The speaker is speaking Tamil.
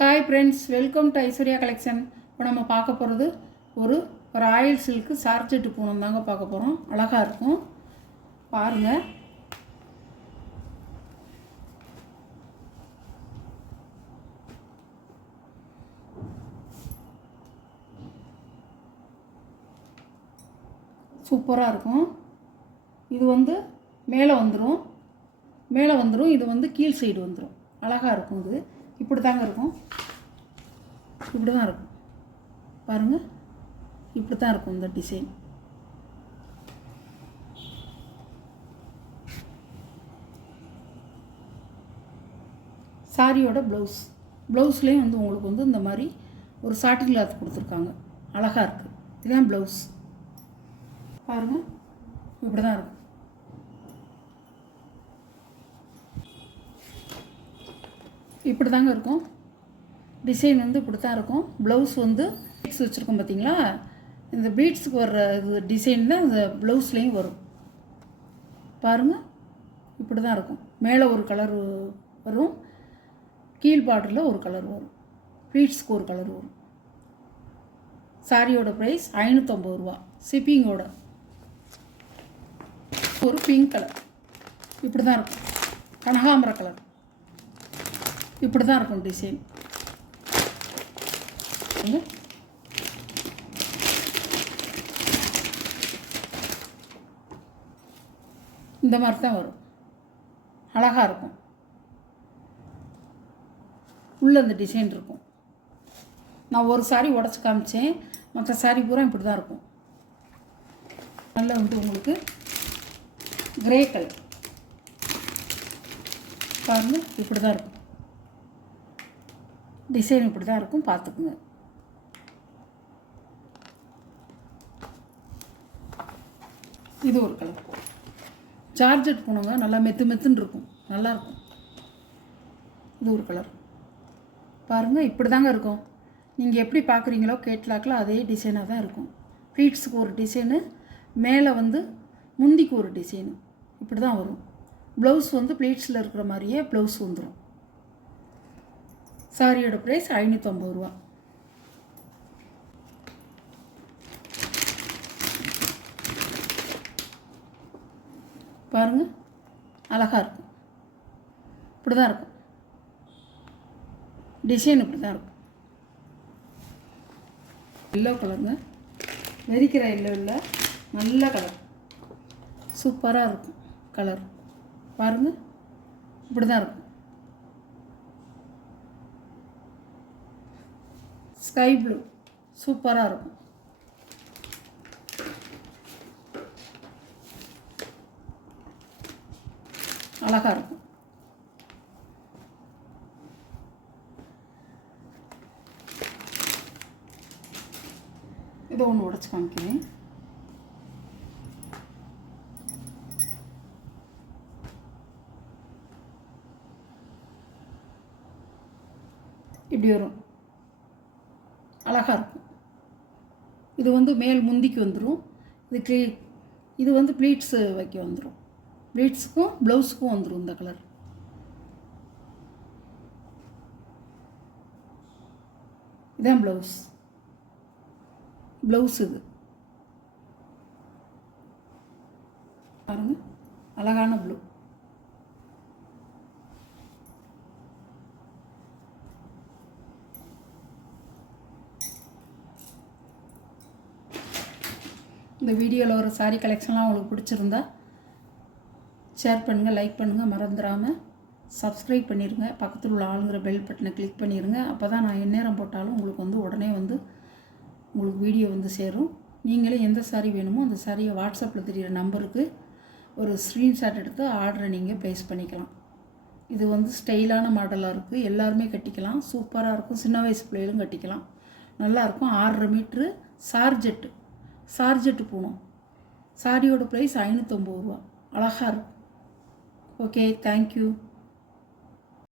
Hi friends, welcome to Aishwarya collection. இப்போ நம்ம பார்க்க போகிறது ஒரு ராயல் சில்க்கு சார்ஜெட்டு பூனம் தாங்க பார்க்க போகிறோம். அழகாக இருக்கும், பாருங்கள். சூப்பராக இருக்கும். இது வந்து மேலே வந்துடும், இது வந்து கீழ் சைடு வந்துடும். அழகாக இருக்கும். இது இப்படி தாங்க இருக்கும், இப்படி தான் இருக்கும் பாருங்கள். இப்படி தான் இருக்கும் இந்த டிசைன். சாரியோட ப்ளவுஸ்லேயும் வந்து உங்களுக்கு வந்து இந்த மாதிரி ஒரு சாட்டின் கிளாத் கொடுத்துருக்காங்க. அழகாக இருக்குது. இதுதான் ப்ளவுஸ் பாருங்கள். இப்படி தான் இருக்கும். இப்படி தாங்க இருக்கும். டிசைன் வந்து இப்படி தான் இருக்கும். ப்ளவுஸ் வந்து பீட்ஸ் வச்சுருக்கோம் பார்த்தீங்களா, இந்த பீட்ஸுக்கு வர்ற இது டிசைன் தான் இந்த ப்ளவுஸ்லேயும் வரும் பாருங்கள். இப்படி தான் இருக்கும். மேலே ஒரு கலர் வரும், கீழ் பார்டரில் ஒரு கலர் வரும், பீட்ஸுக்கு ஒரு கலர் வரும். சாரியோட ப்ரைஸ் 550 ரூபா ஷிப்பிங்கோட. ஒரு பிங்க் கலர் இப்படி தான் இருக்கும். கனகாம்பர கலர் இப்படி தான் இருக்கும் டிசைன். இந்த மாதிரி தான் வரும். அழகாக இருக்கும். உள்ளே இந்த டிசைன் இருக்கும். நான் ஒரு சாரி உடச்சி காமிச்சேன், மற்ற சாரி பூரா இப்படி தான் இருக்கும். நல்லா வந்து உங்களுக்கு கிரே கலர் பாருங்கள். இப்படி தான் இருக்கும் டிசைன். இப்படி தான் இருக்கும், பார்த்துக்குங்க. இது ஒரு கலர் ஜார்ஜெட் போனவங்க நல்லா மெத்துன்னு இருக்கும், நல்லாயிருக்கும். இது ஒரு கலர் பாருங்கள். இப்படி தாங்க இருக்கும். நீங்கள் எப்படி பார்க்குறீங்களோ கேட்லாக்கில் அதே டிசைனாக தான் இருக்கும். ப்ளீட்ஸுக்கு ஒரு டிசைனு, மேலே வந்து முந்திக்கு ஒரு டிசைனு, இப்படி தான் வரும். ப்ளவுஸ் வந்து ப்ளீட்ஸில் இருக்கிற மாதிரியே ப்ளவுஸ் வந்துடும். சாரியோட ப்ரைஸ் 550 ரூபா. பாருங்கள், அழகாக இருக்கும். இப்படி தான் இருக்கும் டிசைன். இப்படி தான் இருக்கும். எல்லோ கலருங்க, வெறிக்கிற எல்லோ இல்லை, நல்ல கலர், சூப்பராக இருக்கும் கலர் பாருங்கள். இப்படி தான் இருக்கும். ஸ்கை ப்ளூ சூப்பராக இருக்கும். அழகாக இருக்கும். இதை ஒன்று உடச்சி காமிக்கிறேன். இப்படி வரும், அழகாக இருக்கும். இது வந்து மேல் முந்திக்கு வந்துடும். இது வந்து ப்ளீட்ஸு வைக்க வந்துடும். ப்ளீட்ஸுக்கும் ப்ளவுஸுக்கும் வந்துடும் இந்த கலர். இதான் ப்ளவுஸ் இது பாருங்கள். அழகான ப்ளூ. இந்த வீடியோவில் ஒரு சாரீ கலெக்ஷன்லாம் உங்களுக்கு பிடிச்சிருந்தா ஷேர் பண்ணுங்கள், லைக் பண்ணுங்கள், மறந்துடாமல் சப்ஸ்கிரைப் பண்ணிடுங்க. பக்கத்தில் உள்ள ஆளுங்கிற பெல் பட்டனை கிளிக் பண்ணிடுங்க. அப்போ தான் நான் எந்நேரம் போட்டாலும் உங்களுக்கு வந்து உடனே வந்து உங்களுக்கு வீடியோ வந்து சேரும். நீங்களே எந்த சாரீ வேணுமோ அந்த சாரியை வாட்ஸ்அப்பில் தெரிகிற நம்பருக்கு ஒரு ஸ்க்ரீன்ஷாட் எடுத்து ஆர்டரை நீங்கள் ப்ளேஸ் பண்ணிக்கலாம். இது வந்து ஸ்டைலான மாடலாக இருக்குது, எல்லாருமே கட்டிக்கலாம். சூப்பராக இருக்கும். சின்ன வயசு பிள்ளைகளும் கட்டிக்கலாம், நல்லாயிருக்கும். 6.5 மீட்ரு சார்ஜெட்டு பூனம். சாரியோட ப்ரைஸ் 550 ரூபா. அழகாக இருக்கும். Okay, thank you.